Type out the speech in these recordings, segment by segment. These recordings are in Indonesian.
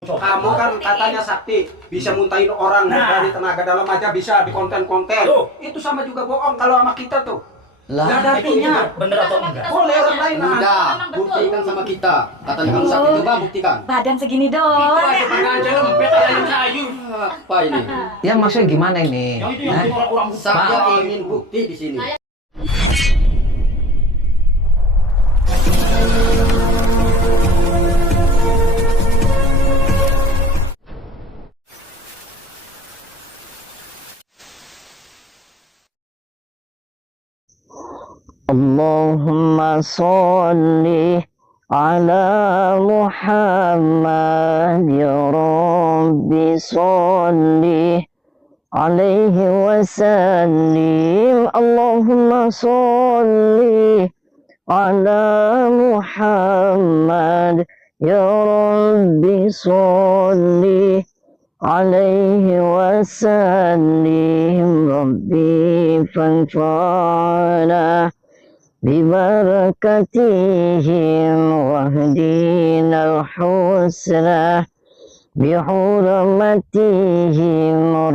Kamu kan katanya sakti, bisa muntahin orang dari tenaga dalam aja bisa di konten-konten. Itu sama juga bohong kalau sama kita tuh. Lah, Nggak ada artinya. Bener atau enggak? Boleh orang lain lah. udah, buktikan sama kita. Katanya kamu sakit, coba buktikan. Badan segini doang. Itu aja aja lempet ayam kayu. Apa ini? Ya maksudnya gimana ini? Yang itu yang bikin orang-orang Saya ingin bukti di sini. Allahumma sholli ala Muhammad ya Rabbi sholli alaihi wasallim. Allahumma sholli ala Muhammad ya Rabbi sholli alaihi wasallim. Rabbi fanfa'na ببركتهم واهدنا الحسنى بحرمتهم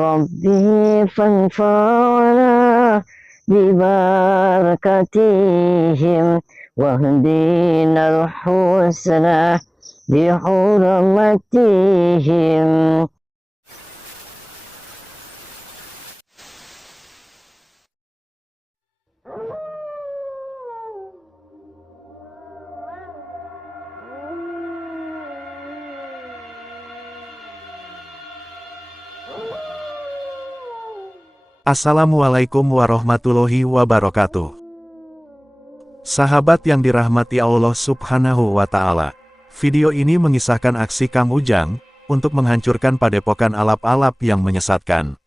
ربي فانفعنا ببركتهم واهدنا الحسنى بحرمتهم. Assalamualaikum warahmatullahi wabarakatuh. Sahabat yang dirahmati Allah Subhanahu wa Ta'ala, video ini mengisahkan aksi Kang Ujang untuk menghancurkan padepokan alap-alap yang menyesatkan.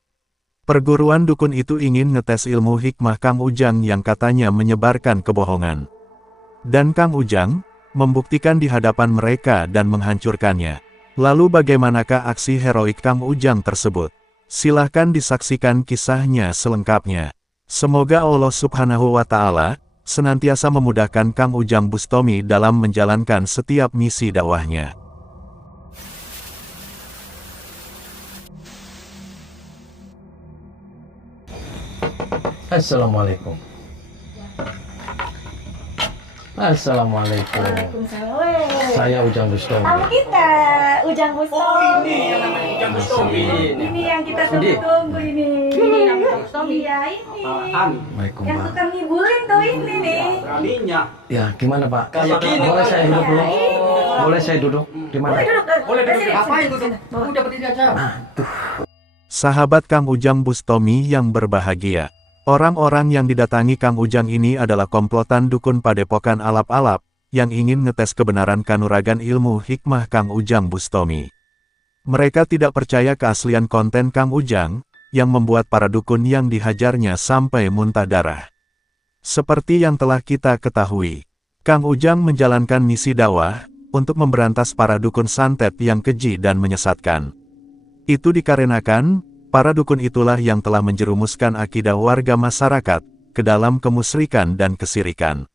Perguruan dukun itu ingin ngetes ilmu hikmah Kang Ujang yang katanya menyebarkan kebohongan. Dan Kang Ujang membuktikan di hadapan mereka dan menghancurkannya. Lalu bagaimanakah aksi heroik Kang Ujang tersebut? Silahkan disaksikan kisahnya selengkapnya. Semoga Allah Subhanahu wa Ta'ala senantiasa memudahkan Kang Ujang Bustomi dalam menjalankan setiap misi dakwahnya. Assalamualaikum. Assalamualaikum. Waalaikumsalam. Saya Ujang Bustomi. Tamu kita, Ujang Bustomi. Ini yang namanya Ujang Bustomi. Ini yang kita tunggu-tunggu ini. Ini namanya Bustomi. Iya ini. Assalamualaikum, Yang Pak. tukang ngibulin tuh ini nih. Beraninya. Ya, gimana, Pak? Kayak gini, Boleh Pak. saya duduk dulu? Ya, ini. Boleh saya duduk? Di mana? Boleh duduk. Boleh duduk. Sini, Ngapain sini, tuh? sini. Udah berdiri aja. Sahabat Kang Ujang Bustomi yang berbahagia. Orang-orang yang didatangi Kang Ujang ini adalah komplotan dukun padepokan alap-alap, yang ingin ngetes kebenaran kanuragan ilmu hikmah Kang Ujang Bustomi. Mereka tidak percaya keaslian konten Kang Ujang, yang membuat para dukun yang dihajarnya sampai muntah darah. Seperti yang telah kita ketahui, Kang Ujang menjalankan misi dakwah, untuk memberantas para dukun santet yang keji dan menyesatkan. Itu dikarenakan, para dukun itulah yang telah menjerumuskan akidah warga masyarakat, ke dalam kemusyrikan dan kesirikan.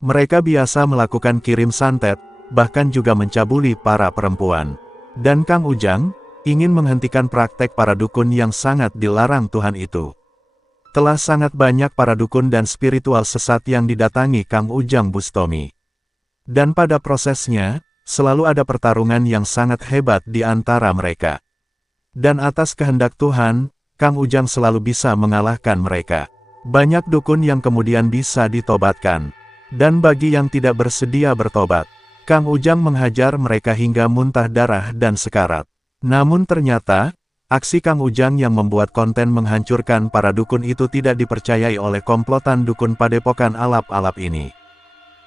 Mereka biasa melakukan kirim santet, bahkan juga mencabuli para perempuan. Dan Kang Ujang ingin menghentikan praktek para dukun yang sangat dilarang Tuhan itu. Telah sangat banyak para dukun dan spiritual sesat yang didatangi Kang Ujang Bustomi. Dan pada prosesnya, selalu ada pertarungan yang sangat hebat di antara mereka. Dan atas kehendak Tuhan, Kang Ujang selalu bisa mengalahkan mereka. Banyak dukun yang kemudian bisa ditobatkan. Dan bagi yang tidak bersedia bertobat, Kang Ujang menghajar mereka hingga muntah darah dan sekarat. Namun ternyata, aksi Kang Ujang yang membuat konten menghancurkan para dukun itu tidak dipercayai oleh komplotan dukun padepokan alap-alap ini.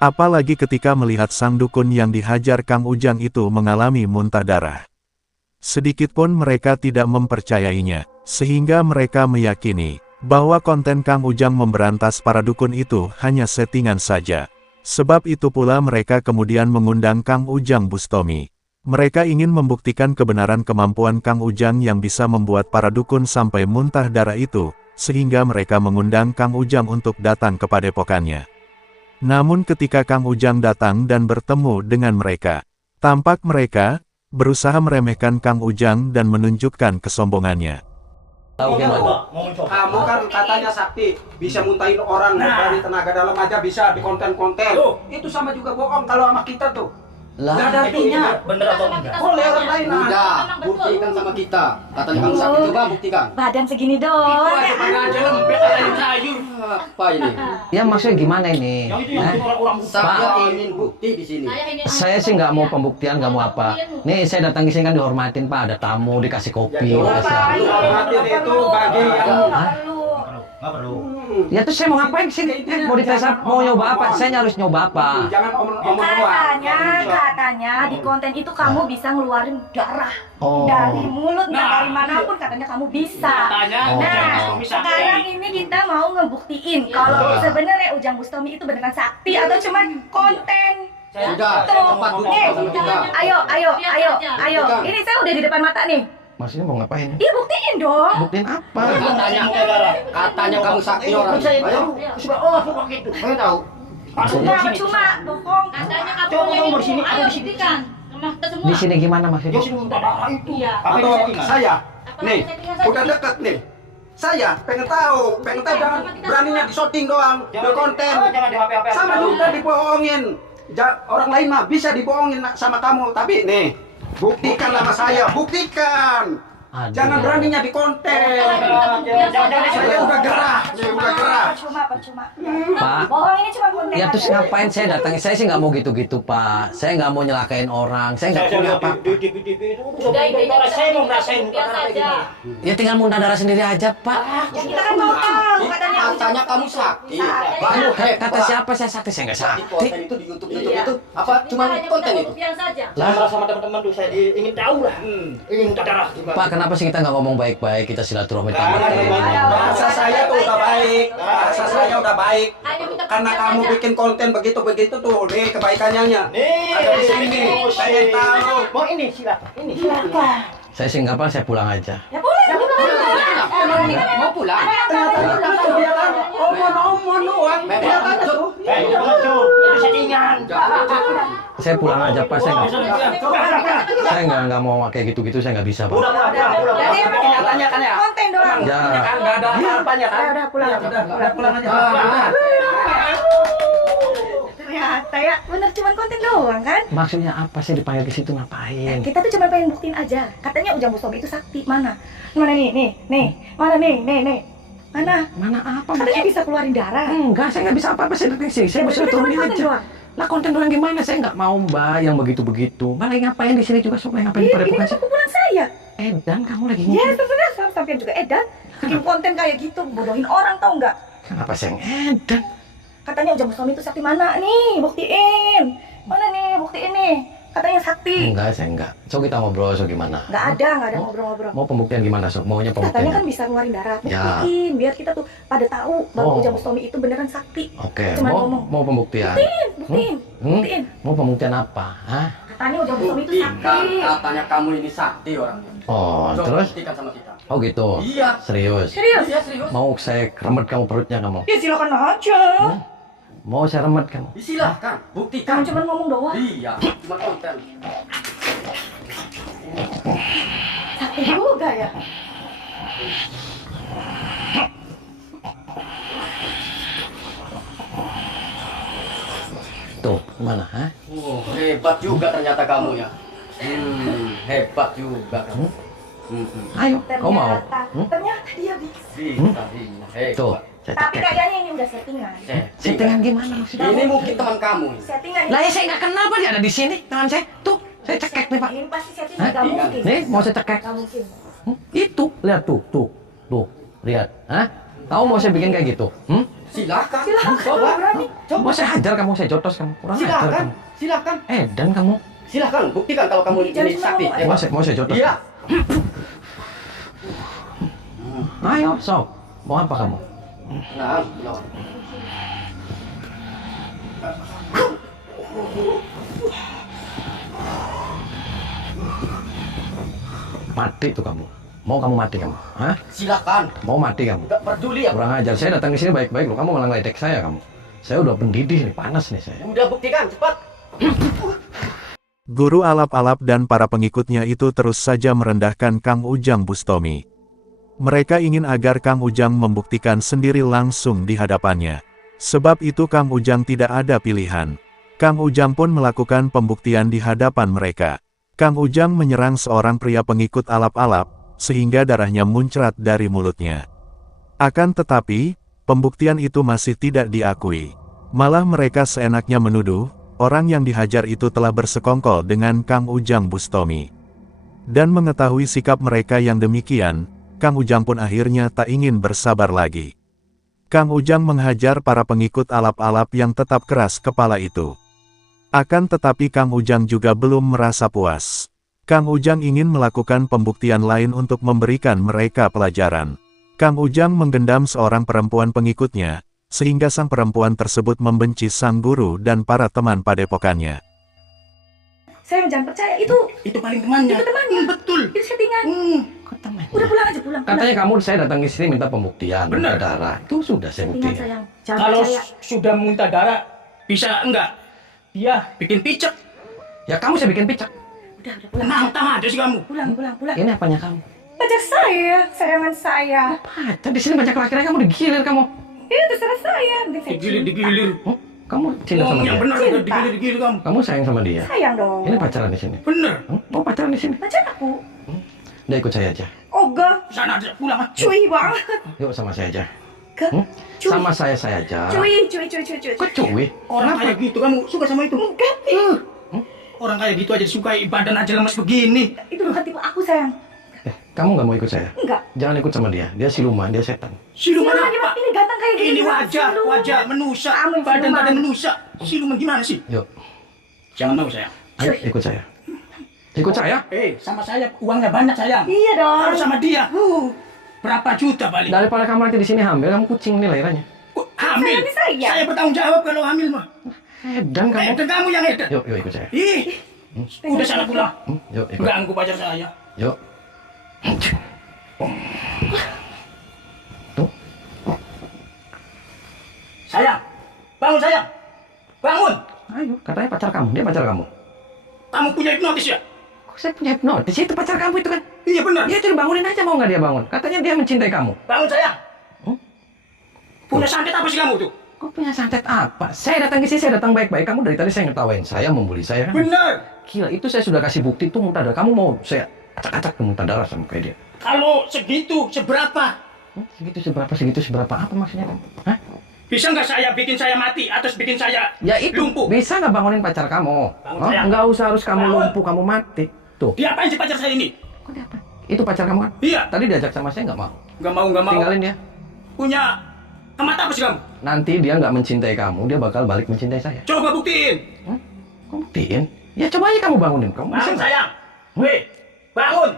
Apalagi ketika melihat sang dukun yang dihajar Kang Ujang itu mengalami muntah darah. Sedikitpun mereka tidak mempercayainya, sehingga mereka meyakini bahwa konten Kang Ujang memberantas para dukun itu hanya settingan saja. Sebab itu pula mereka kemudian mengundang Kang Ujang Bustomi. Mereka ingin membuktikan kebenaran kemampuan Kang Ujang yang bisa membuat para dukun sampai muntah darah itu, sehingga mereka mengundang Kang Ujang untuk datang ke padepokannya. Namun ketika Kang Ujang datang dan bertemu dengan mereka, tampak mereka berusaha meremehkan Kang Ujang dan menunjukkan kesombongannya. Tahu gimana? Kamu kan katanya sakti, bisa muntahin orang dari tenaga dalam aja bisa di konten-konten. Itu sama juga bohong kalau sama kita tuh. Lah, Gak ada artinya. Bener atau enggak? Boleh orang lain lah. Udah, buktikan sama kita. Katanya kamu sakti, coba buktikan. Badan segini Itu doang. aja pada aja lembek kayak ayam sayur. Apa ini? ya maksudnya gimana ini? Yang itu yang bikin orang-orang Saya ingin bukti di sini. Saya sih nggak mau pembuktian, nggak mau apa. Nih saya datang ke sini kan dihormatin Pak, ada tamu, dikasih kopi, dikasih apa. Lu hormatin itu bagi yang Nggak perlu. Ya terus saya mau ngapain ke sini? Mau dites apa? Mau nyoba apa? Saya harus nyoba apa? jangan omong doang. Katanya di konten itu kamu bisa ngeluarin darah Oh. dari mulut, Nah. dari manapun katanya kamu bisa. Katanya Oh. Ujang Nah, Bustomi sakti. sekarang ini kita mau ngebuktiin kalau sebenarnya Ujang Bustomi itu beneran sakti atau cuma konten. Sudah, Tuh, cepat buktikan sama kita. ayo. Ini saya udah di depan mata nih. Maksudnya mau ngapain? Iya buktiin dong. Buktiin apa? Katanya kamu sakti orang. Ayo, ayo tahu. Cuma bohong. Katanya kamu Coba yang ngomong itu, di sini, ayo ada di sini. buktikan. Sama kita semua. Di sini gimana maksudnya? Dia sini minta darah itu. Iya. Apa yang Atau settingan? saya, Apa nih, settingan saja? udah deket nih. Saya pengen tahu jangan beraninya di shooting doang, di konten. Jangan di HP-HP. Sama juga dibohongin. Orang lain mah bisa dibohongin sama kamu, tapi nih, buktikan sama saya, buktikan. Aduh. Jangan beraninya di konten. Saya udah gerah, Percuma. Pak. Bohong ini cuma konten. Ya terus aja. ngapain saya datang? Saya sih nggak mau gitu-gitu Pak. Saya nggak mau nyelakain orang. Saya nggak punya apa. Udah intinya kita Saya mau ngerasain buktikan saja. Ya tinggal muntah darah sendiri aja Pak. Ya kita kan mau tahu katanya Katanya kamu sakti. Kamu kata siapa saya sakti? Saya nggak Di sakti. konten itu di YouTube Iya. itu apa? Cuma Kita hanya konten minta itu. buktian saja. Lah sama teman-teman tuh saya ingin tahu lah. Ingin minta darah. Pak, kenapa sih kita nggak ngomong baik-baik? Kita silaturahmi tamu. Bahasa saya tuh udah baik, bahasa saya udah baik. Hanya minta Karena buktian kamu saja. bikin konten begitu-begitu tuh, nih kebaikannya. Nih, Ada di sini, pengen tahu. Mau ini silakan. Ini silakan. Saya sih nggak apa, saya pulang aja. ya boleh. Mau pulang? Ternyata dia kan omon-omon doang. Ternyata tuh. Pengecut. Itu settingan. Saya pulang aja Pak. Saya nggak, Coba. saya nggak mau kayak gitu-gitu. Saya nggak bisa Pak. Udah. Jadi Kenyataannya kan ya. konten doang. Ya. Kan nggak ada apa-apanya kan? Udah pulang. Udah pulang aja. Ternyata ya bener cuma konten doang kan? Maksudnya apa sih dipanggil ke situ ngapain? Kita tuh cuma pengen buktiin aja. Katanya Ujang Bustomi itu sakti. Mana? Mana nih? Mana nih? Mana? Mana apa? Katanya bisa keluarin darah. Enggak, saya nggak bisa apa-apa. Saya datang ke sini. Saya Ya, bisa berarti turunin cuma konten aja. doang. Lah konten doang gimana? Saya nggak mau Mbak yang begitu-begitu. Mbak lagi ngapain di sini juga? Sok lagi ngapain Iya, pada ini bukan kan sih? kumpulan saya. Dan kamu lagi Ya, ngomong. terserah sampean juga edan. Bikin konten kayak gitu, bodohin orang tau nggak? Kenapa saya ngedan? Katanya Ujang Bustomi itu sakti mana nih? Buktiin. Mana nih? Buktiin nih. Katanya sakti. Enggak, saya enggak. So kita ngobrol, so gimana? Nggak ada ngobrol-ngobrol. Mau pembuktian gimana, so? Maunya Katanya kan pembuktian? bisa ngeluarin darah. Ya. Buktiin, biar kita tuh pada tahu bahwa Oh. Ujang Bustomi itu beneran sakti. Oke, Cuma mau ngomong. mau pembuktian. Buktiin. Mau pembuktian apa? Hah? Katanya Ujang Bustomi itu sakti. Buktikan, katanya kamu ini sakti orangnya. Oh, Coba terus? buktikan sama kita. Oh gitu. Iya. Serius. Serius? Iya serius. Mau saya remet kamu perutnya kamu? Ya silakan aja. Mau saya remet kamu? Silahkan, Kamu buktikan. cuma ngomong doang. Iya, cuma konten. Sakti juga ya. Tuh, gimana? Hah? Hebat juga ternyata kamu ya. Hebat juga kamu. Ayo, kau mau? Ternyata dia bisa. Bisa, hebat. Tuh, saya Tapi cekek. kayaknya ini udah settingan. Settingan gimana maksudnya? Ini mungkin teman kamu. Settingan. Lah ya saya nggak kenal Pak, dia ada di sini tangan saya. Tuh, saya cekek nih Pak. Ini pasti settingan. Hah? Gak mungkin. Nih, mau saya cekek. Gak mungkin. Itu, lihat tuh, lihat. Hah? Tahu mau saya bikin kayak gitu? Silakan. Silakan, Coba. berani. Mau saya hajar kamu, saya jotos kamu. Kurang ajar Silakan. kamu. Silakan. Dan kamu. Silakan buktikan kalau kamu Jangan ini cuma sakti. ngomong Hebat. Mau saya jotos. Iya. Ayo, sok. Mau apa kamu? Nah, lawan. Mati tuh kamu. Mau kamu mati kamu? Hah? Silakan. Mau mati kamu? Enggak peduli ya. Kurang ajar. Saya datang ke sini baik-baik loh. Kamu malah ngeledek saya kamu. Saya udah pendidih nih, panas nih saya. Udah buktikan cepat. Guru alap-alap dan para pengikutnya itu terus saja merendahkan Kang Ujang Bustomi. Mereka ingin agar Kang Ujang membuktikan sendiri langsung di hadapannya. Sebab itu Kang Ujang tidak ada pilihan. Kang Ujang pun melakukan pembuktian di hadapan mereka. Kang Ujang menyerang seorang pria pengikut alap-alap, sehingga darahnya muncrat dari mulutnya. Akan tetapi, pembuktian itu masih tidak diakui. Malah mereka seenaknya menuduh, orang yang dihajar itu telah bersekongkol dengan Kang Ujang Bustomi. Dan mengetahui sikap mereka yang demikian, Kang Ujang pun akhirnya tak ingin bersabar lagi. Kang Ujang menghajar para pengikut alap-alap yang tetap keras kepala itu. Akan tetapi Kang Ujang juga belum merasa puas. Kang Ujang ingin melakukan pembuktian lain untuk memberikan mereka pelajaran. Kang Ujang menggendam seorang perempuan pengikutnya, sehingga sang perempuan tersebut membenci sang guru dan para teman padepokannya. Sayang, jangan percaya itu Paling temannya. itu temannya. Betul. Itu settingan. Kok temen? Udah pulang aja, pulang. Katanya kamu saya datang ke sini minta pembuktian, Benar. minta darah. Itu sudah saya Settingan, buktikan. sayang. Jangan Kalau percaya. sudah muntah darah, bisa enggak? Dia bikin picek. Ya kamu saya bikin picak. Udah pulang. Nantang aja sih kamu. Pulang. Ini apanya kamu? Pacar saya, sayangan saya. Pacar di sini banyak laki-laki, kamu digilir kamu. Itu terserah saya. Penting saya cinta. Digilir. Oh, kamu cinta sama Ngomong yang dia? benar, Cinta. digilir kamu. Kamu sayang sama dia? Sayang dong. Ini pacaran di sini. Bener. Oh, pacaran di sini. Pacar aku. Udah ikut saya aja. Ogah. Sana aja pulang aja. Cuy banget. Yuk sama saya aja. Ke? Cuy. Sama saya aja. Cuy. Kok cuy? Orang kayak gitu kamu suka sama itu? Enggak, nih. Orang kayak gitu aja disukai, badan aja lemas begini. Itu bukan tipe aku, sayang. Kamu nggak mau ikut saya? Enggak. Jangan ikut sama dia. Dia siluman, dia setan. Siluman Siluman apa? ini ganteng kayak gini. Ini bukan wajah, siluman. wajah menusa, Kamu yang badan siluman. menusa. Siluman gimana sih? Yuk, Jangan mau sayang. ayo ikut saya. Ikut saya? Sama saya uangnya banyak sayang. Iya dong. Harus sama dia. Berapa juta paling? Daripada kamu nanti di sini hamil, kamu kucing nih lahirannya. Hamil. Sayang, ini saya. Saya bertanggung jawab kalau hamil mah. Edan kamu. Dan kamu yang edan. Yuk ikut saya. Ih, udah sana pulang. Yuk ikut. Ganggu pacar saya. Yuk. Tuh. Sayang, bangun sayang. Bangun. Ayo, katanya pacar kamu. Dia pacar kamu. Kamu punya hipnotis ya? Kok saya punya hipnotis? Itu pacar kamu itu kan? Iya benar. Dia itu dibangunin aja, mau nggak dia bangun? Katanya dia mencintai kamu. Bangun sayang. Hmm? Punya santet apa sih kamu tuh? Kok punya santet apa? Saya datang ke sini, saya datang baik-baik. Kamu dari tadi saya ngetawain saya, membuli saya kan? Benar. Gila, itu saya sudah kasih bukti tuh muntah darah. Kamu mau saya acak-acak ke muntah darah sama kayak dia? Kalau segitu, seberapa? Segitu seberapa? Apa maksudnya kan? Hah? Bisa nggak saya bikin saya mati atau bikin saya Ya itu, lumpuh? bisa nggak bangunin pacar kamu? Bangun, Oh, sayang. nggak usah harus kamu Bangun. lumpuh, kamu mati. Tuh, Diapain sih pacar saya ini? kok dia apa? Itu pacar kamu kan? Iya. Tadi diajak sama saya nggak mau. Nggak mau. Tinggalin dia. Punya mata apa sih kamu? Nanti dia nggak mencintai kamu, dia bakal balik mencintai saya. Coba buktiin. Kok buktiin? Ya coba aja kamu bangunin. Kamu bisa Bangun nggak? sayang. Weh, bangun.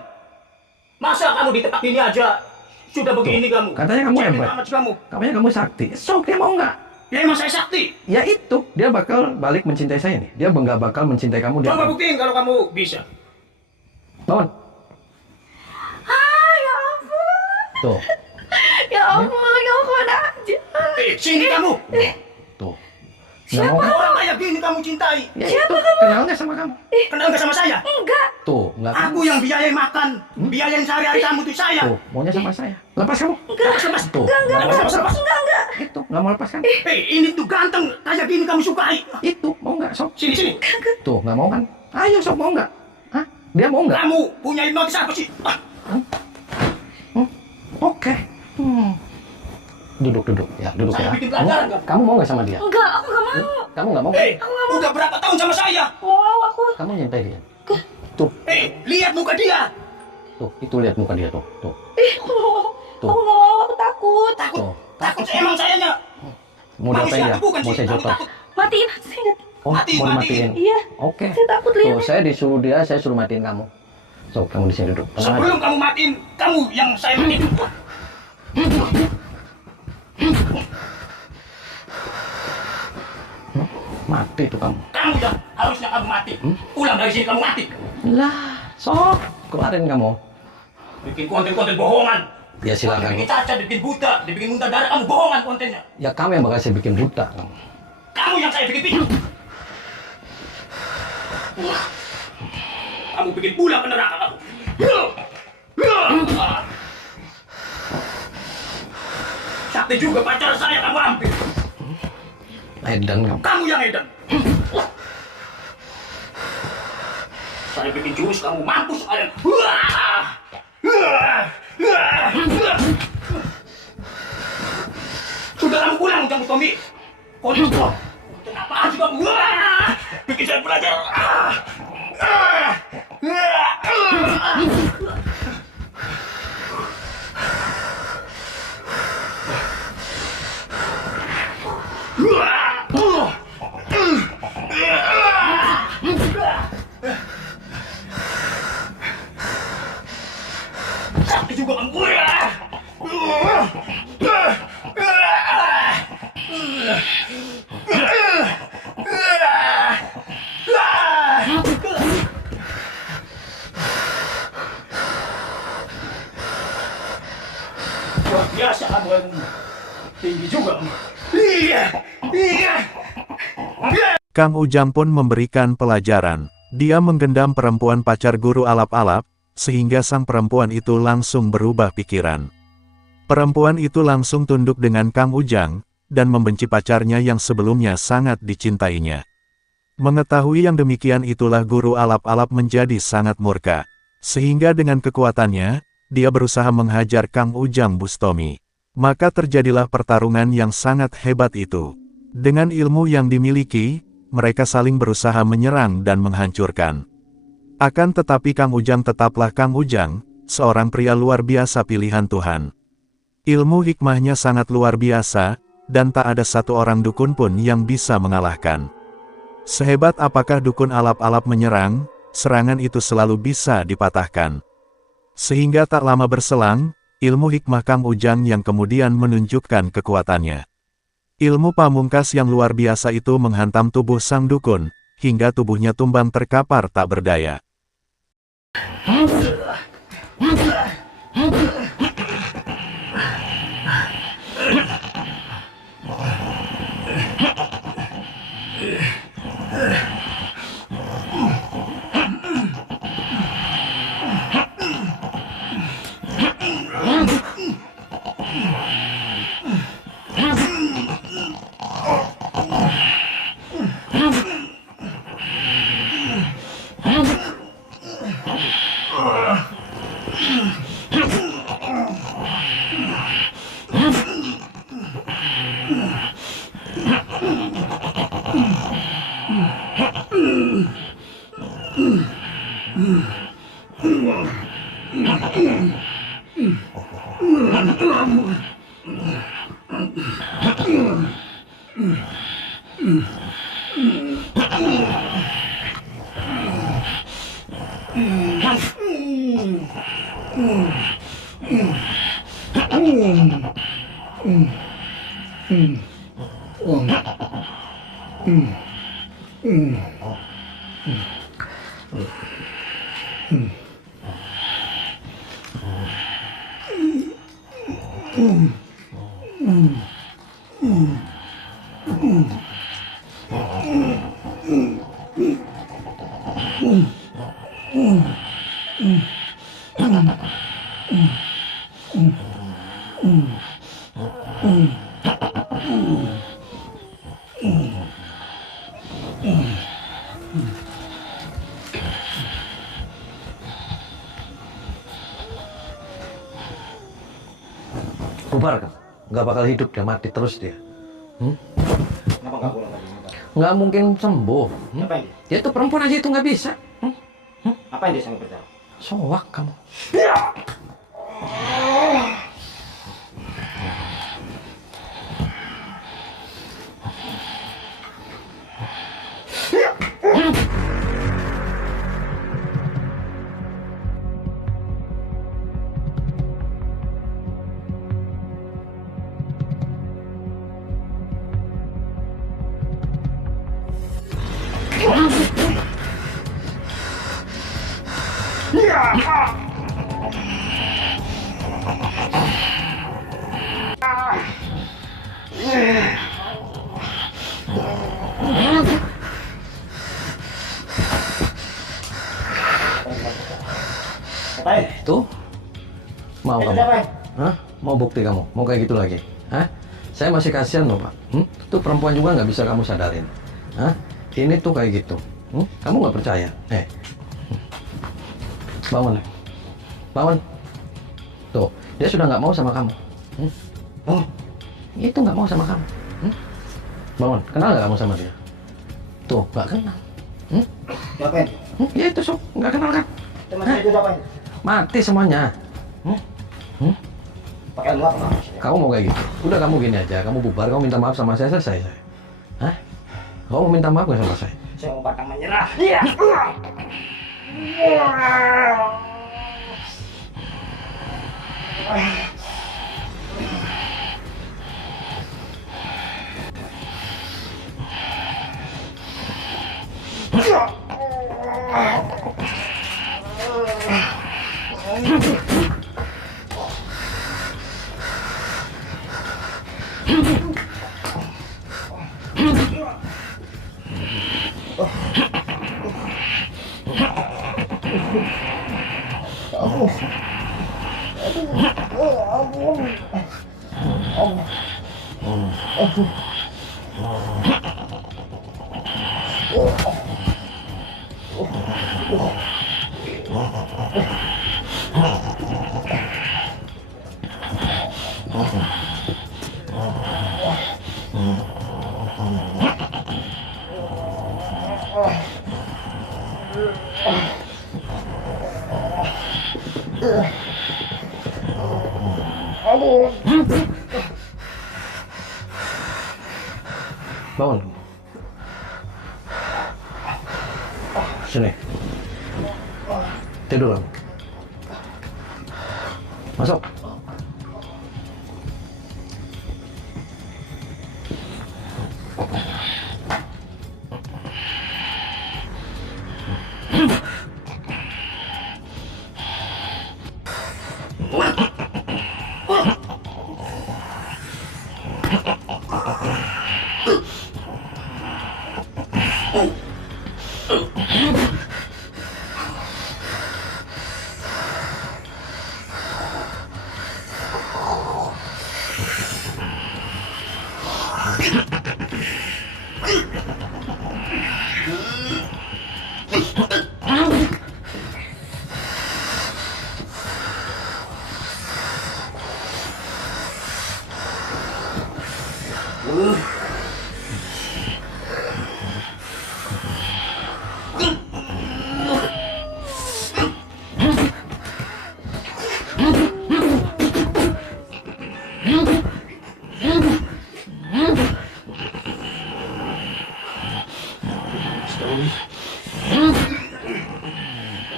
Masa kamu di tempat ini aja sudah begini kamu? Katanya kamu Cewek hebat. amat sih kamu. Katanya kamu sakti. Sok, dia mau nggak? Ya emang saya sakti. Ya itu, dia bakal balik mencintai saya nih. Dia nggak bakal mencintai kamu. Dia Coba buktiin kalau kamu bisa. bangun. Ya ampun. Tuh, Ya ampun, kamu kemana aja? Sini kamu. tuh. Nggak mau kan? Orang kayak gini kamu cintai. Ya itu, kenal nggak sama kamu? Kenal nggak sama saya? Enggak. Tuh, nggak kan? Aku yang biayain makan, biayain sehari-hari kamu tuh saya. Tuh, maunya sama saya. Lepas kamu. Lepas. Tuh, nggak mau lepas. Lepas. Itu, nggak mau lepas kan? Ini tuh ganteng, kayak gini kamu sukai. Itu, mau nggak, Sob? Sini. Tuh, nggak mau kan? Ayo, Sob, mau nggak? Hah? Dia mau nggak? Kamu punya hipnotis apa sih? Oke. Duduk. Ya, duduk Saya ya. bikin pelajaran, nggak? Kamu mau nggak sama dia? Enggak, aku gak mau. Kamu nggak mau? Udah berapa tahun sama saya? Wow, aku. Kamu nyintai dia? Tuh, Lihat muka dia. tuh, itu lihat muka dia tuh. Tuh, Aku gak mau, aku takut. tuh. Takut emang sayanya. Mau diapain Manusia dia? bukan Mau sih, saya kamu jotos? takut. Matiin, saya nggak. Oh, Matiin, mau dimatiin? Iya. Oke. Saya takut Tuh, lihat. saya disuruh dia, saya suruh matiin kamu. So, kamu di sini duduk. Tenang aja. Sebelum kamu matiin, kamu yang saya matiin. Mati tuh kamu. Kamu dah harusnya kamu mati. Pulang dari sini kamu mati. Lah, sok, keluarin kamu. Bikin konten-konten bohongan. Ya silakan. Dibikin cacat, dibikin buta, dibikin muntah darah, kamu bohongan kontennya. Ya kamu yang bakal saya bikin buta. Kamu. Kamu yang saya bikin pikir. Kamu bikin pulang ke neraka kamu. Sakti juga pacar saya kamu ambil. Edan kamu. Kamu yang edan. Saya bikin jurus kamu mampus kalian. Sudah kamu pulang Ujang Bustomi. Kontol. Kenapa sih kamu? Bikin saya belajar. Sakti juga kamu. Luar biasa kamu. Tinggi juga kamu. Kang Ujang pun memberikan pelajaran. Dia menggendam perempuan pacar guru alap-alap, sehingga sang perempuan itu langsung berubah pikiran. Perempuan itu langsung tunduk dengan Kang Ujang, dan membenci pacarnya yang sebelumnya sangat dicintainya. Mengetahui yang demikian itulah guru alap-alap menjadi sangat murka. Sehingga dengan kekuatannya, dia berusaha menghajar Kang Ujang Bustomi. Maka terjadilah pertarungan yang sangat hebat itu. Dengan ilmu yang dimiliki, mereka saling berusaha menyerang dan menghancurkan. Akan tetapi Kang Ujang tetaplah Kang Ujang, seorang pria luar biasa pilihan Tuhan. Ilmu hikmahnya sangat luar biasa, dan tak ada satu orang dukun pun yang bisa mengalahkan. Sehebat apakah dukun alap-alap menyerang, serangan itu selalu bisa dipatahkan. Sehingga tak lama berselang, ilmu hikmah Kang Ujang yang kemudian menunjukkan kekuatannya. Ilmu pamungkas yang luar biasa itu menghantam tubuh sang dukun, hingga tubuhnya tumbang terkapar tak berdaya. Bubar kan? Nggak bakal hidup dia, mati terus dia. Kenapa nggak pulang lagi? Nggak mungkin sembuh. Apa yang Ya itu perempuan aja itu nggak bisa. Apa yang dia sangat percaya? Soak kamu. Tuh. Mau kamu? Hah? Mau bukti kamu? Mau kayak gitu lagi? Hah? Saya masih kasihan loh, Pak. Tuh perempuan juga nggak bisa kamu sadarin. Hah? Ini tuh kayak gitu. Kamu nggak percaya? Bangun. Bangun. Tuh, dia sudah nggak mau sama kamu. Bangun. Itu nggak mau sama kamu. Bangun. Kenal nggak kamu sama dia? Tuh, nggak kenal. Siapa? Ya itu, Sob. Nggak kenal kan? Teman saya itu siapa? Mati semuanya. Pakai lu apa? Kamu mau kayak gitu? Udah kamu gini aja, kamu bubar, kamu minta maaf sama saya, selesai saya. Hah? Kamu minta maaf nggak sama saya? Saya mau pantang menyerah. Bangun. Sini. Tidur kamu. Masuk.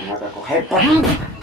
Tenaga kok hebat.